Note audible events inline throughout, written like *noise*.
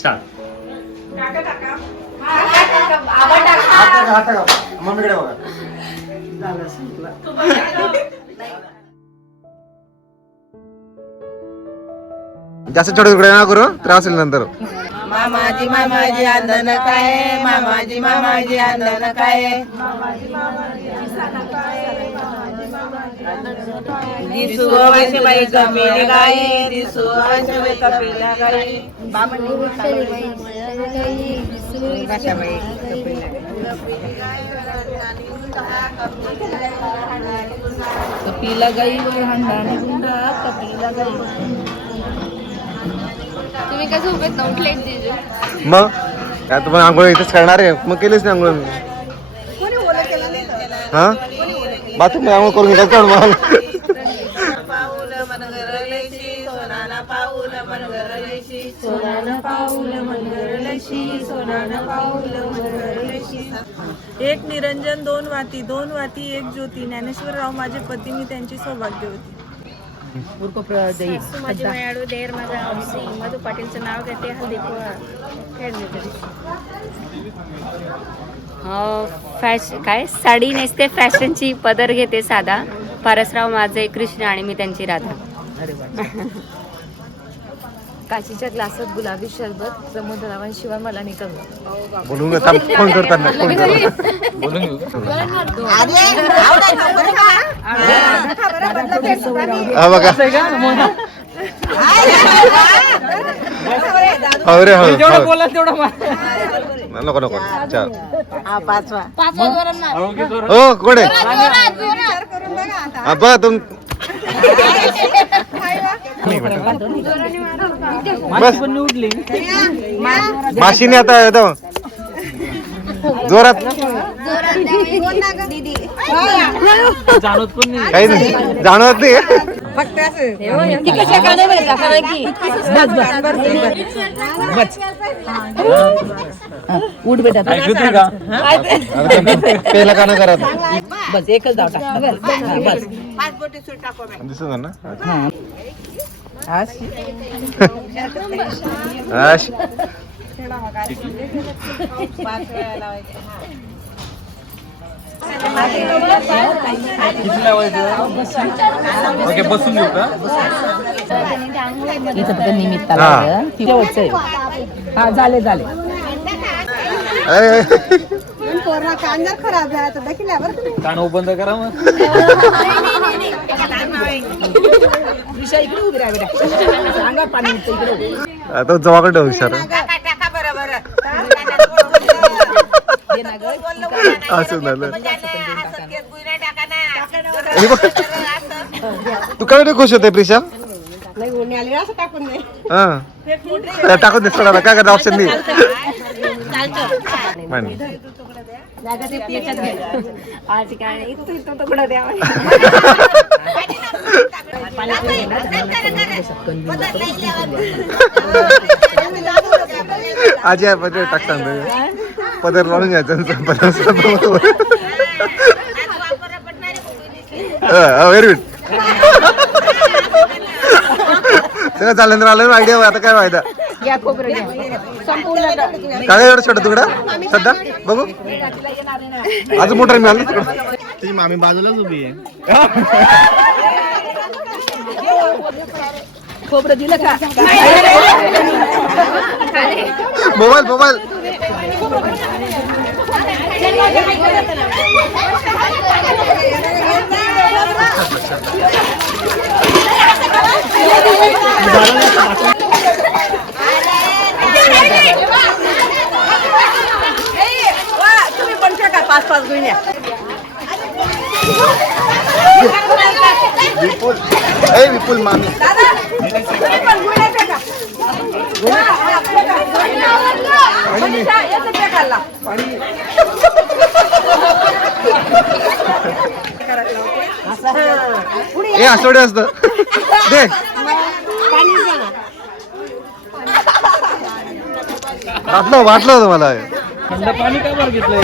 छान मम्मीकडे बघा जास्त छोटे तुकडे ना करू त्रास होईल नंतर. मामाजी मामाजी आंदन काय? मामाजी मामाजी आंदन काय? दिसू वैसे बाई कपिले गाई. दिसू वैसे बाई कपिला गाई. भाषाबाई कपिला गाई वर हंडाने गुंडा कपिला गाई. तुम्ही कसं उभे ना? उठले जिजू मग? आता पण आंघोळ इथेच करणार आहे? मग केलीच नाही आंघोळ मी. हा? बाथरूम आंघोळ करून घेतात मला सोनाना पाऊल सोनाना पाऊल एक निरंजन दोन वाती दोन वाती एक ज्योती. ज्ञानेश्वरराव माझे पती मी त्यांची सौभाग्यवती सासू माझी मयाळू देर माझा हौसी मधू पाटीलचं नाव घेते हल्दी फॅश काय? साडी नेसते फॅशनची पदर घेते साधा. पारसराव माझे कृष्ण आणि मी त्यांची राधा. *laughs* काचीच्या ग्लासात गुलाबी शरबत प्रमोद रावांशिवाय मला नाही बोलून फोन करताना फोन करताना. हा बघा. अरे हो नको नको. चार हो कोण आहे? हा बघा तुम बस. माशीने आता येतो. जोरात. काही नाही. जाणवत नाही. उठ बेटा. पेला का? नाही करत बस एकच धाव टाक. बस. दिसून ना? आश ओके बसून घेऊ का? इथं फक्त निमित्त हा. शेवटचं आहे हा झाले झाले अरे, कान बंद करा मग. विषय इकडे उभी राहा बेटा. सांगा पाणी इथं इकडे उभी. आता जवाकडे हुशार ये ना गं. असं झालं. हे बघ. तू काय नाही खुश होते प्रिशा हा. त्या टाकून दे सोडा काय करता ऑप्शन नाही. आज काय? इथं इथं तुकडं द्यावा? आजी आहे पदर टाक सांगतो पदर लावून घ्यायचं व्हेरी गुड सगळं झाल्यानंतर आलं आयडिया आता काय फायदा? काय एवढं छोटा तुकडा? सध्या? बघू. अजून मोठा मिळाला तुकडा. ती मामी बाजूलाच उभी आहे. खोबरं दिलं का? Mobile mobile. पाच पाच गुण्या विपुल ए विपुल मामी. पण. *laughs* ए आठवडे असत. दे. वाटलं वाटलं होतं मला. थंड पाणी का बरं घेतलंय?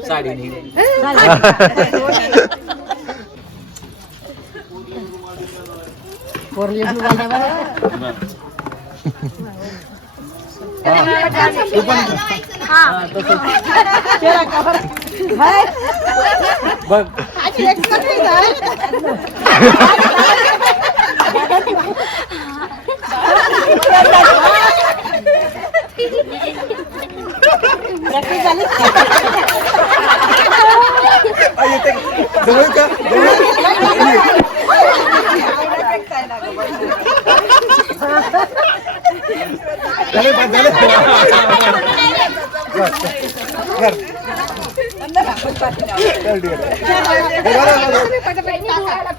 साडी *laughs* नाही बघ. जवळ का? बस झाले. हे बरं, बरं.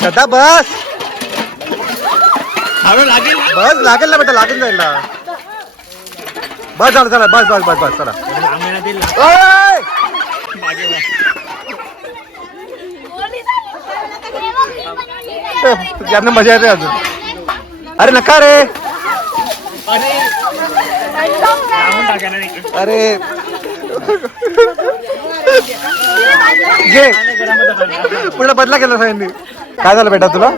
श्रद्धा बस बस लागेल ना बेटा लागेल जाईल ना बस झालं चला बस बस बस बस चला ओय! यांना मजा येते अजून. अरे नका रे. अरे. घे. पुढे बदला केला सगळ्यांनी काय झालं बेटा तुला?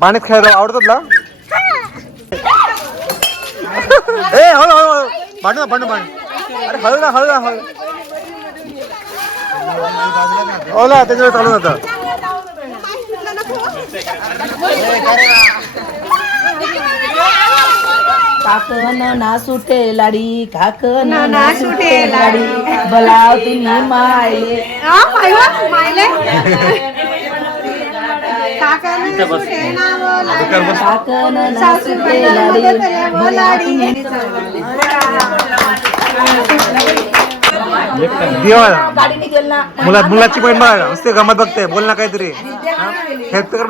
पाण्यात खेळायला आवडतं तुला? ए हळू हळू हळू. भांडू ना भांडू पांडू अरे हळू ना हळू ना हळू. ना त्याच्यावर चालू आता काकन ना सुटे लाडी काकन ना सुटे लाडी बलाव तुम्ही मायले. काकन ना सुटे लाडी. बलाव तुम्ही देवा. मुला मुलाची बहीण बघा नुसते गमत बघते. बोल ना काहीतरी. हेल्प कर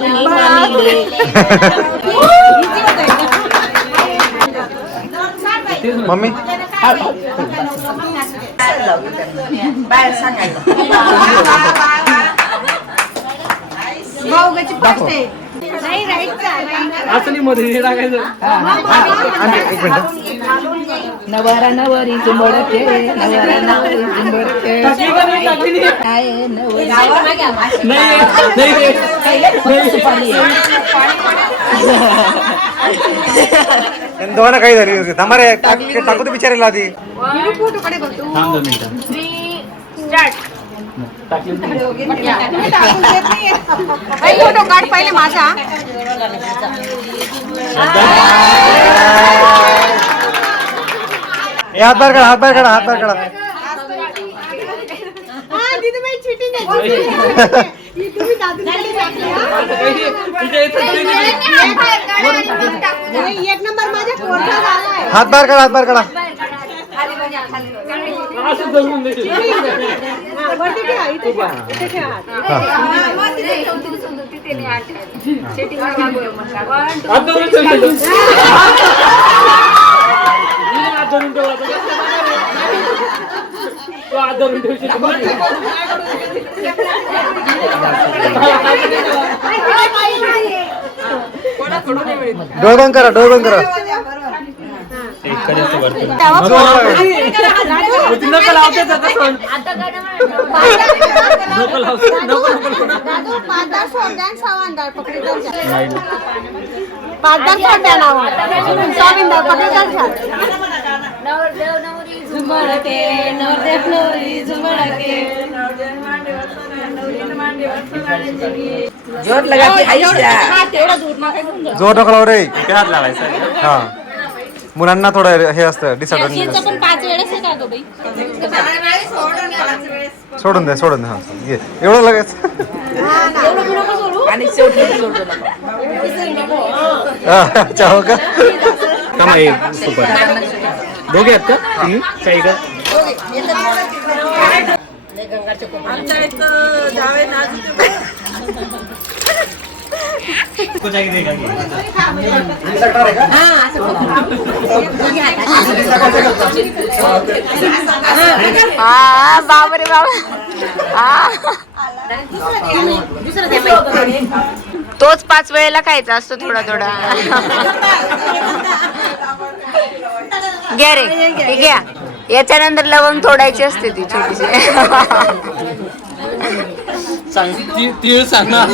तुम्ही मानिले. मम्मी? असली मध्ये हे टाकायचं. एक मिनिट. नवरा नवरी झुंबडके नवरा नवरी झुंबडके काय दोघांना काही झाली थांबा रे टाक- दे बिचारायला आधी थांब दोन मिनिटं. टाकली फोटो काढ पहिले माझा ए हात बाहेर काढा हात बाहेर काढा हात बाहेर काढा एक नंबर माझ्या फोटो झालाय हात बाहेर काढा हात बाहेर काढा असं ठेवशील. ठेव आता. हात नको लावते. त्याचा सण. नको लावते. नको, नको, नको. पाचदार पकडीदार. पाचदार नावा. पकडीदार नवरदेव नवरी जोर लगाते आयुष्या जोर नको लावू रे. हा. मुलांना थोडं हे असतं डिसअडव्हान्टेज पण पाच वेळेस आहे का गं बाई? सोडून दे सोडून दे हा. घे एवढं लगेच. आणि हा, चाहो का? हे सुपर. दोघे आहेत का? तुम्ही? काही का? आमच्या इथं जावे हा बापरे बाबा तोच पाच वेळेला खायचा असतो थोडा थोडा. घ्या रे घ्या याच्यानंतर लवंग तोडायची असते ती छोटीशी. तीळ सांगा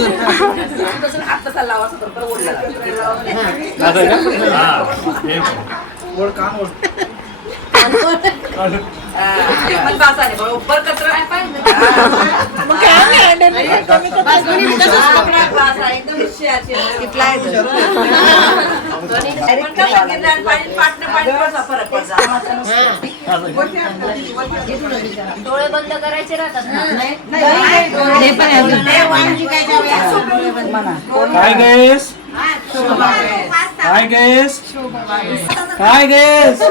डोळे बंद करायचे राहतात काय गैस काय गैस काय गैस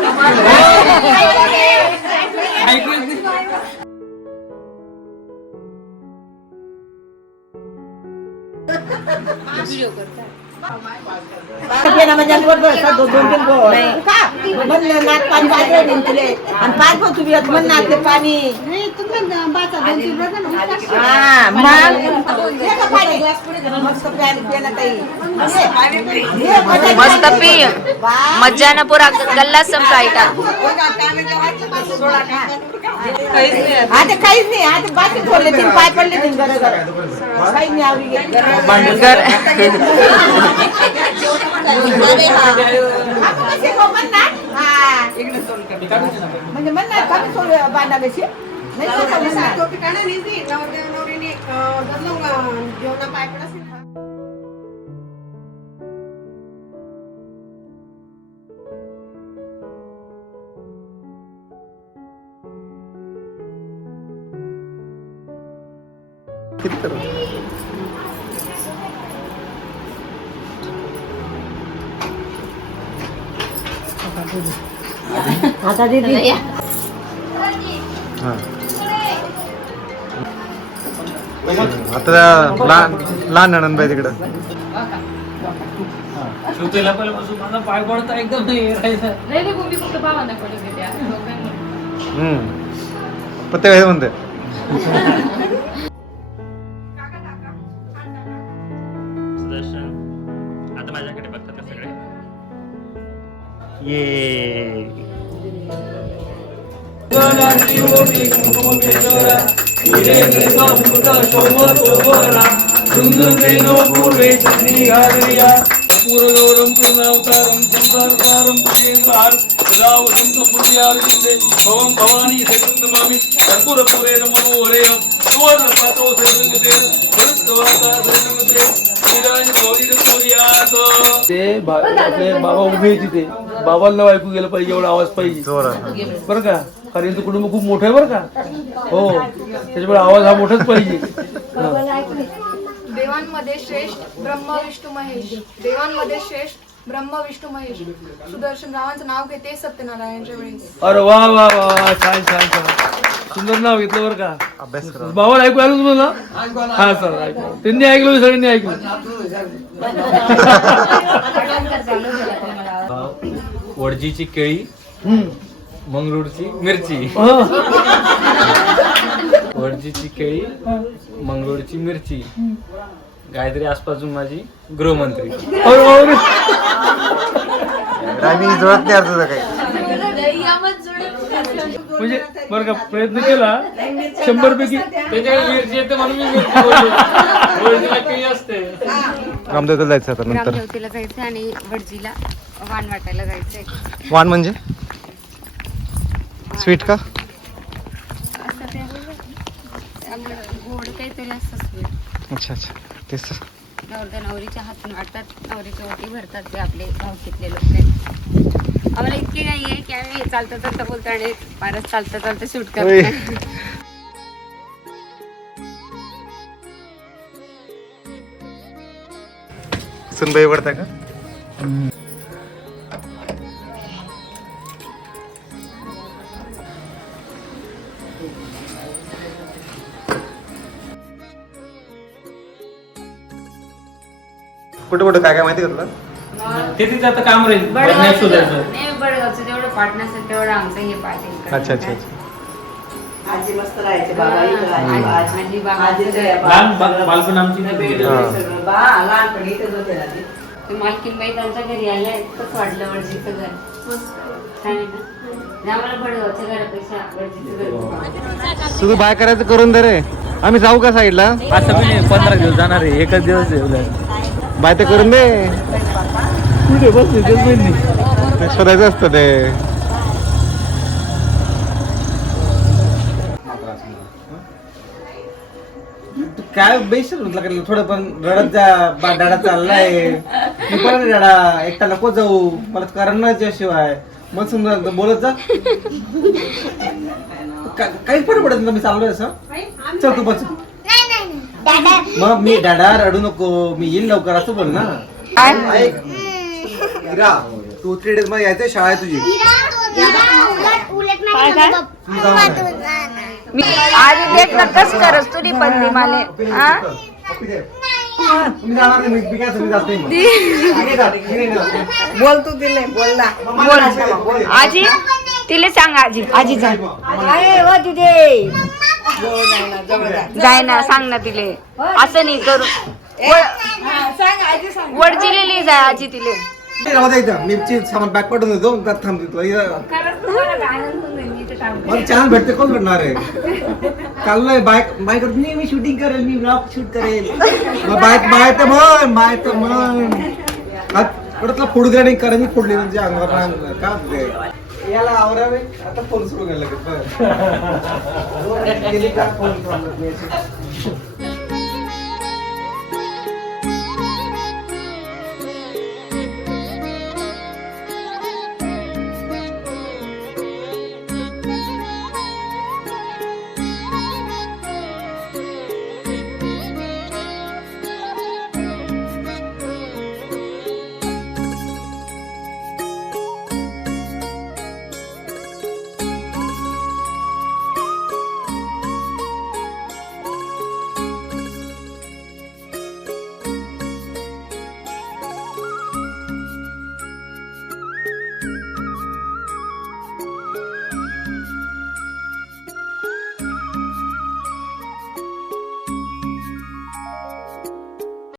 ऐकलं नाही? नाही तुम्ही बाचा दोन तीन बघा ना मस्त पी मज्जानं पुरा गल्ला टाक आता काहीच नाही. आता बाकी खोलले तीन पाय पडले तीन घर. घर काही नाही आवडी घेतली. घर आपण कसे गो म्हणणार? हा. म्हणजे म्हणणार कमी सोड बांधावेशी नाही तसं म्हणणार. किती करू हा. आता त्या लहान लहान नणंदबाई तिकडं. श्रुतीला पहिल्यापासून माझा पाय पडता एकदम नाही राहायचा हम्म. प्रत्येक वेळेस म्हणते. *laughs* ये पूर्वगौरम पूर्णावतारम संसारकारम प्रियंकार सदा वसंत पुण्यार्जिते भवं भवानी सकुंदमामि कर्पूरपूरेण मनोहरेण सुवर्णपातो सैरंगते भरतवाता सैरंगते श्रीराज गौरी सूर्यात ते बा- आपले बाबा उभे आहेत तिथे बाबांना ऐकू गेलं पाहिजे एवढा आवाज पाहिजे. बरं का? कारण यांचं कुटुंब खूप मोठं आहे बरं का? हो. त्याच्यामुळे आवाज हा मोठाच पाहिजे. देवांमध्ये श्रेष्ठ ब्रह्म विष्णू महेश. देवांमध्ये श्रेष्ठ ब्रह्म विष्णू महेश. सुदर्शन रावांचं नाव घेते सत्यनारायणच्या वेळेस. अरे वा वा वा वा छान छान छान. सुंदर नाव घेतलं बरं का? अभ्यास करा. बाबा ऐकू आलं तुम्हाला? हा सर ऐकलं त्यांनी ऐकलं सगळ्यांनी ऐकलं. *laughs* वडजीची केळी. मंगरुळची मिरची. हा. वडजीची केळी मंगरुळची मिरची. गायत्री आसपासून माझी गृहमंत्री. अरे बापरे. राणी जुळत नाही अर्थ काही म्हणजे बरं का प्रयत्न केला. शंभर पैकी त्याच्याकडे मिरची येते म्हणून मी मिरची बोललो. वडजीला केळी असते. रामदेवला जायचं आता नंतर. रामदेवतीला जायचं आणि वडजीला. वाण वाटायला जायचंय. वाण म्हणजे? स्वीट का? असं ते आपलं गोड काहीतरी असतं sweet. अच्छा अच्छा. तेच तर. नवरदा नवरीच्या हातून वाटतात नवरीच्या ओटी भरतात ते आपले भावकीतले लोक. आहेत आम्हाला इतके नाही आहे की आम्ही चालता चालता बोलतो आणि फारच चालता चालता शूट होय. करतो सुनबाई आवडता का? कुठं कुठे काय काय माहिती का तुला ते तिचं आता काम राहील. जेवढं- नाही, बडगावचं जेवढं पाटण्याचं तेवढं आमचं हे पाहिजे अच्छा अच्छा अच्छा आजी मस्त राहायचे बाबा इथं राहायचे आजी- आजी आजी बाबा. आजीचं या बा- लहान बा- बालपण आमची इथेच बेड गेलं. वगैरे सगळं. बा लहानपणी इथंच होते ना ते. ते मालकीनबाई त्यांच्या घरी आल्या इतकंच वाटलं वडजीचं घर छान आहे ना आणि आम्हाला बडगावच्या घरापेक्षा वडजीचं घर खूप आवडलं. तुझं बाय करायचं करून दे रे आम्ही जाऊ का साईडला आता मी पंधरा दिवस जाणार आहे एकच दिवस आहे. बाय ते करून दे. कुठे नाही. ते शोधायचं असतं ते. काय बेशील म्हटलं का थोडं पण रडत जा बा डाडा चाललाय. मी पण डाडा एकटा नको जाऊ. मला करणार शिवाय. मग समजा बोलत जा. *laughs* काही फरक पडत नाही मी चाललोय असं. चल तू बस. मग मी डाडा रडू नको मी येईल लवकर असं बोल ना. ऐक. इरा टू थ्री डेजमध्ये यायचंय शाळा आहे तुझी. आधी भेट नकच करस तुझी बंदी माले? हा? मी- मी. मी मी. बोल तू दिले बोल ना. आजी तिले सांग आजी. आजी जाय जाय ना सांग ना तिले. असं नाही करू. वडजिलेली जाय आजी तिले. मी सामान बॅग पाठवून देतो त्यात थांबते. मला चान्स भेटते कोण भेटणार आहे? चाललोय बाईक बाईक नाही मी शूटिंग करेल मी ब्लॉग शूट करेल. मग बाईक बाय तर म्हण बाय तर म्हण. फूड ग्रेडिंग करेल मी फुडली म्हणजे अंगावर. का याला आवरावे आता फोन सुरू केला लगेच बरं. *laughs* गेली का फोन नाही.